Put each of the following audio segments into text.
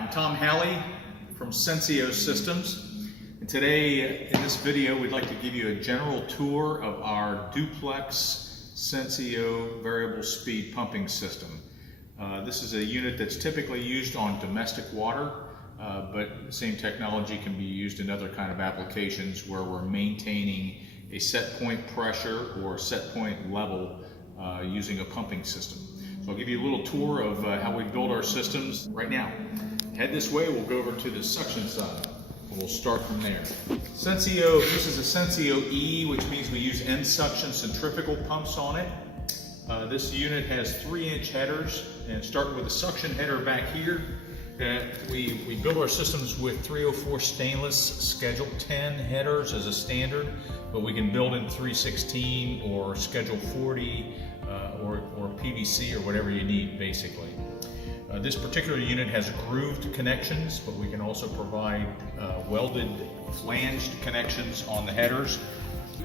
I'm Tom Halley from Sencillo Systems, and today in this video we'd like to give you a general tour of our duplex Sencillo variable speed pumping system. This is a unit that's typically used on domestic water, but the same technology can be used in other kind of applications where we're maintaining a set point pressure or set point level using a pumping system. So I'll give you a little tour of how we build our systems right now. Head this way, we'll go over to the suction side, and we'll start from there. Sencillo, this is a Sencillo E, which means we use end suction centrifugal pumps on it. This unit has 3-inch headers, and starting with the suction header back here, we build our systems with 304 stainless Schedule 10 headers as a standard, but we can build in 316 or Schedule 40 or PVC or whatever you need, basically. This particular unit has grooved connections, but we can also provide welded flanged connections on the headers.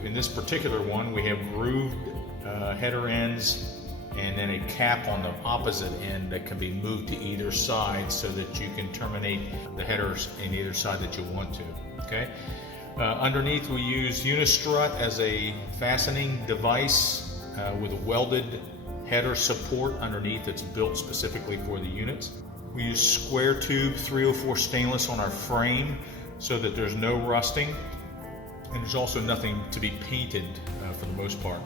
In this particular one, we have grooved header ends and then a cap on the opposite end that can be moved to either side so that you can terminate the headers in either side that you want to. Okay. Underneath, we use Unistrut as a fastening device with a welded header support underneath that's built specifically for the units. We use square tube 304 stainless on our frame so that there's no rusting, and there's also nothing to be painted for the most part.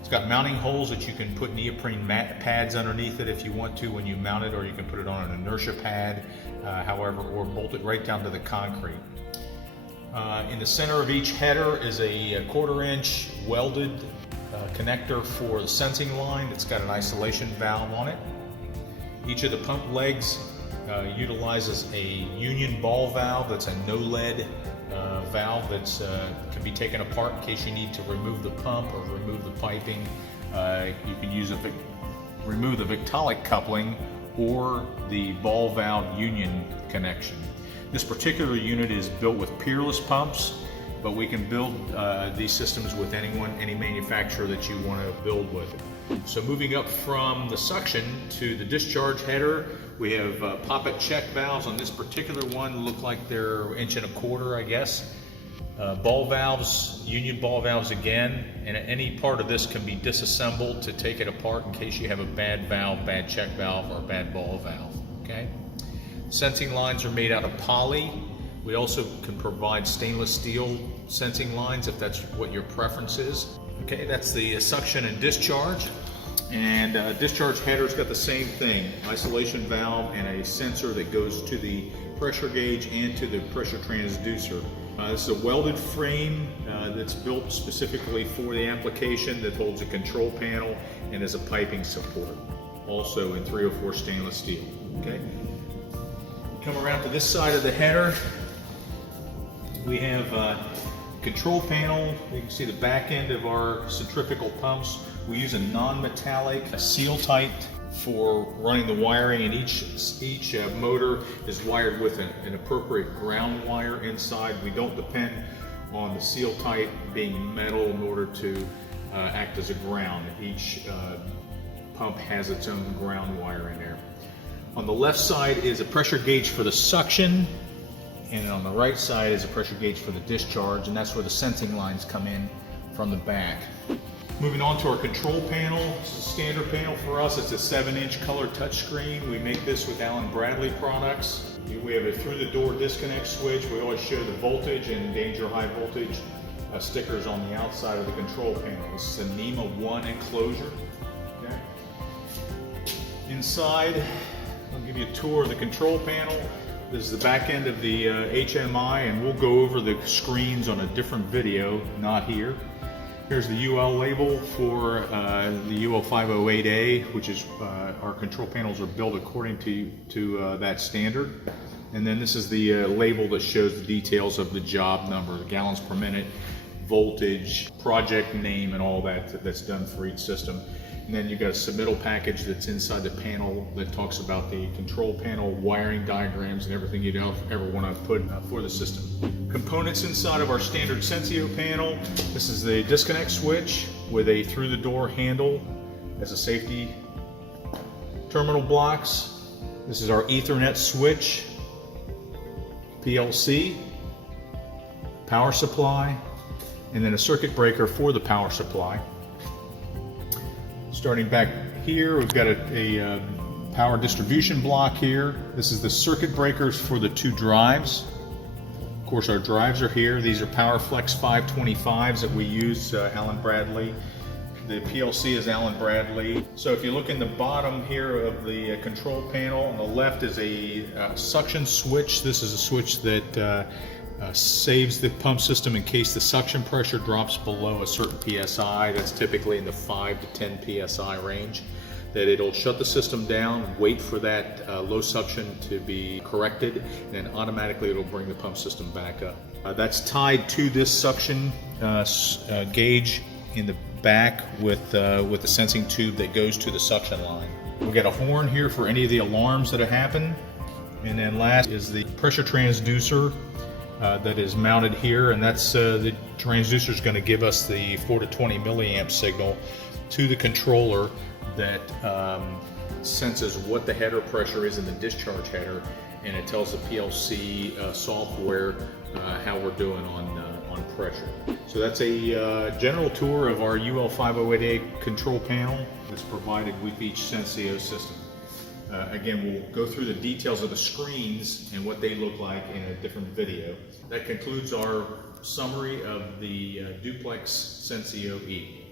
It's got mounting holes that you can put neoprene mat pads underneath it if you want to when you mount it, or you can put it on an inertia pad, however, or bolt it right down to the concrete. In the center of each header is a 1/4 inch welded connector for the sensing line that's got an isolation valve on it. Each of the pump legs utilizes a union ball valve that's a no lead valve that's can be taken apart in case you need to remove the pump or remove the piping. You can use remove the Victolic coupling or the ball valve union connection. This particular unit is built with peerless pumps, but we can build these systems with any manufacturer that you want to build with. So moving up from the suction to the discharge header, we have poppet check valves. On this particular one, look like they're 1.25 inches, I guess. Ball valves, union ball valves again, and any part of this can be disassembled to take it apart in case you have a bad valve, bad check valve, or bad ball valve. Okay. Sensing lines are made out of poly. We also can provide stainless steel sensing lines if that's what your preference is. Okay, that's the suction and discharge. And discharge header's got the same thing, isolation valve and a sensor that goes to the pressure gauge and to the pressure transducer. This is a welded frame that's built specifically for the application that holds a control panel and is a piping support, also in 304 stainless steel. Okay. Come around to this side of the header. We have a control panel. You can see the back end of our centrifugal pumps. We use a non-metallic seal tight for running the wiring, and each motor is wired with an appropriate ground wire inside. We don't depend on the seal tight being metal in order to act as a ground. Each pump has its own ground wire in there. On the left side is a pressure gauge for the suction, and on the right side is a pressure gauge for the discharge, and that's where the sensing lines come in from the back. Moving on to our control panel. This is a standard panel for us. It's a 7-inch color touchscreen. We make this with Allen Bradley products. We have a through-the-door disconnect switch. We always show the voltage and danger high voltage stickers on the outside of the control panel. This is a NEMA 1 enclosure. Okay. Inside, I'll give you a tour of the control panel. This is the back end of the HMI, and we'll go over the screens on a different video, not here. Here's the UL label for the UL 508A, which is our control panels are built according to that standard. And then this is the label that shows the details of the job number, the gallons per minute, voltage, project name, and all that's done for each system. And then you've got a submittal package that's inside the panel that talks about the control panel wiring diagrams and everything you'd ever want to put for the system. Components inside of our standard Sencillo panel. This is the disconnect switch with a through-the-door handle as a safety terminal blocks. This is our Ethernet switch PLC, power supply, and then a circuit breaker for the power supply. Starting back here, we've got a power distribution block here. This is the circuit breakers for the two drives. Of course, our drives are here. These are PowerFlex 525s that we use, Allen Bradley. The PLC is Allen Bradley. So if you look in the bottom here of the control panel, on the left is a suction switch. This is a switch that saves the pump system in case the suction pressure drops below a certain PSI. That's typically in the 5 to 10 PSI range. That it'll shut the system down, wait for that low suction to be corrected, and then automatically it'll bring the pump system back up. That's tied to this suction gauge in the back with the sensing tube that goes to the suction line. We've got a horn here for any of the alarms that have happened. And then last is the pressure transducer that is mounted here, and that's the transducer is going to give us the 4 to 20 milliamp signal to the controller that senses what the header pressure is in the discharge header, and it tells the PLC software how we're doing on pressure. So that's a general tour of our UL508A control panel that's provided with each Sencillo system. Again, we'll go through the details of the screens and what they look like in a different video. That concludes our summary of the Duplex Sencillo E.